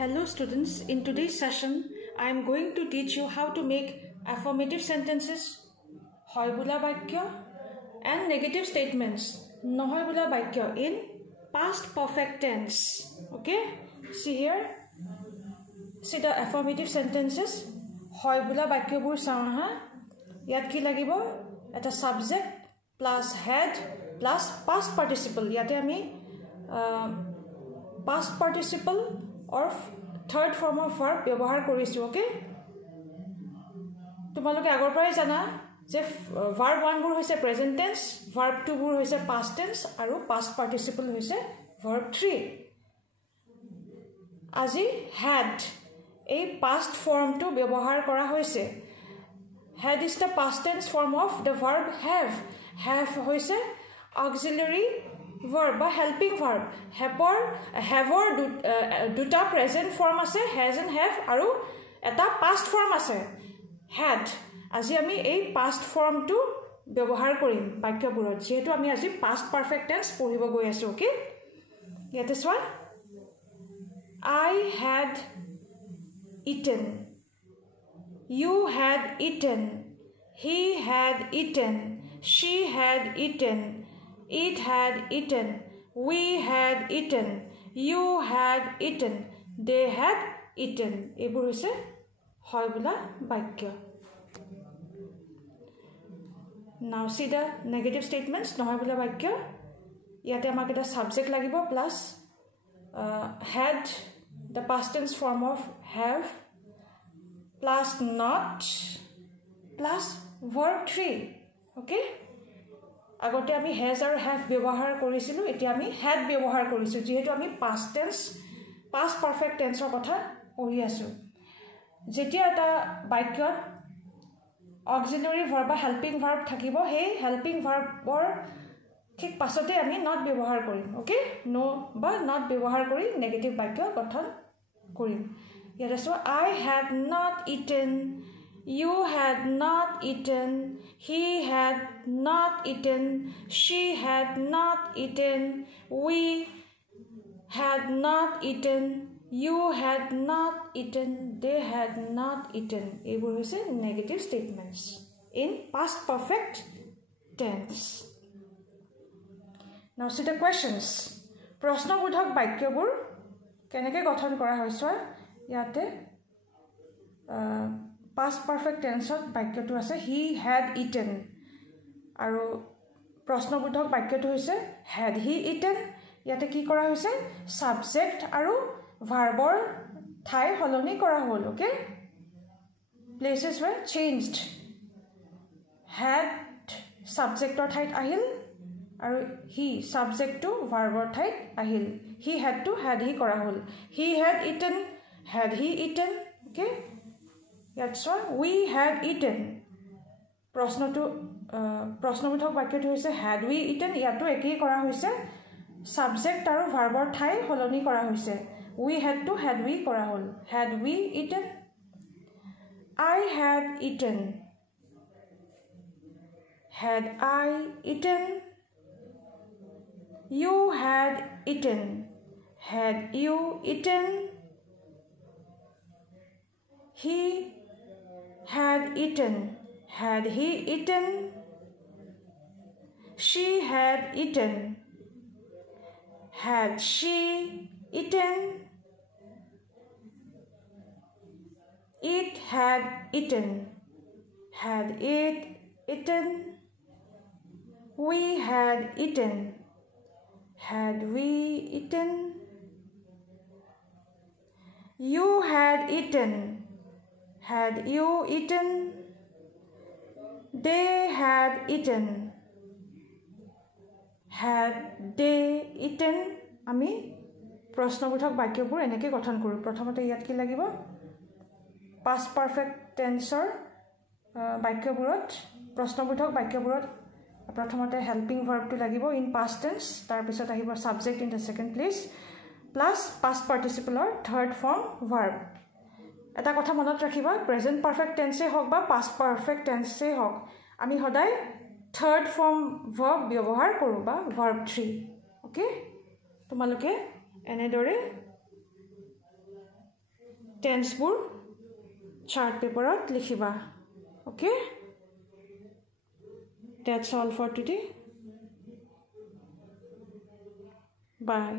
Hello students, in today's session I am going to teach you how to make affirmative sentences, hoy bola bakya and negative statements, nohoy bola bakya in past perfect tense. Okay, see here, see the affirmative sentences, hoy bola bakya bur sawa ha. Yat ki lagibo eta subject plus head plus past participle. Yate ami past participle or third form of verb ব্যবহাৰ কৰিছো. Okay, তোমালোকে আগৰ পৰাই জানা যে verb 1 বোৰ হৈছে present tense, verb 2 বোৰ হৈছে past tense আৰু past participle হৈছে verb 3. আজি had এই past form টো ব্যৱহাৰ কৰা হৈছে. had is the past tense form of the verb have. have হৈছে auxiliary verb বা helping verb. have or দুটা present form আছে, has and have, আৰু এটা past form আছে had. আজি আমি এই past form টো ব্যৱহাৰ কৰিম বাক্যবোৰত, যেহেতু আমি আজি past perfect tense পঢ়িব গৈ আছো. ওকে, ইয়াতে চোৱা, I had eaten, you had eaten, he had eaten, she had eaten, it had eaten, we had eaten, you had eaten, they had eaten. এইবোৰ হৈছে হয় বোলা বাক্য. Now see the negative statements, নহয় বোলা বাক্য. ইয়াতে আমাক এটা subject লাগিব plus had, the past tense form of have, plus not, plus verb 3. okay, আগতে আমি has আৰু have ব্যৱহাৰ কৰিছিলো, এতিয়া আমি had ব্যৱহাৰ কৰিছো, যেহেতু আমি past tense, past perfect tense ৰ কথা পঢ়ি আছো. যেতিয়া এটা বাক্যত auxiliary verb বা helping verb থাকিব, সেই helping verbৰ ঠিক পাছতে আমি not ব্যৱহাৰ কৰিম. ওকে, no বা not ব্যৱহাৰ কৰি নেগেটিভ বাক্য গঠন কৰিম. ইয়াতে চোৱা, I had not eaten, you had not eaten, he had not eaten, she had not eaten, we had not eaten, you had not eaten, they had not eaten. এইবোৰ হৈছে negative statements in past perfect tense. Now see the questions. প্ৰশ্নবোধক বাক্যবোৰ কেনেকৈ গঠন কৰা হৈছে. ইয়াতে past perfect tenseত বাক্যটো আছে he had eaten, আৰু প্ৰশ্নবোধক বাক্যটো হৈছে had he eaten. ইয়াতে কি কৰা হৈছে, subject আৰু verbৰ ঠাই সলনি কৰা হ'ল. Okay, places were changed. had subjectৰ ঠাইত আহিল আৰু he subject to verbৰ ঠাইত আহিল. he had to had he কৰা হ'ল. he had eaten, had he eaten. Okay, ইয়াত চোৱা, we had eaten. প্ৰশ্নবোধক বাক্যটো হৈছে had we eaten. ইয়াতো একেই কৰা হৈছে, subject আৰু verbৰ ঠাই সলনি কৰা হৈছে. we had to had we কৰা হ'ল. had we eaten, I had eaten, had I eaten, you had eaten, had you eaten, he had eaten, had he eaten, she had eaten, had she eaten, it had eaten, had it eaten, we had eaten, had we eaten, you had eaten, had you eaten, they had eaten, had they eaten. আমি প্ৰশ্নবোধক বাক্যবোৰ এনেকৈ গঠন কৰোঁ. প্ৰথমতে ইয়াত কি লাগিব, past perfect tenseৰ বাক্যবোৰত, প্ৰশ্নবোধক বাক্যবোৰত প্ৰথমতে helping verbটো লাগিব in past tense, তাৰপিছত আহিব subject in the second place, plus past participleৰ third form verb. এটা কথা মনত ৰাখিবা, present perfect tense হওক বা past perfect tense হওক, আমি সদায় third form verb ব্যৱহাৰ কৰোঁ বা verb 3. ওকে, তোমালোকে এনেদৰে টেন্সবোৰ চাৰ্ট পেপাৰত লিখিবা okay that's all for today by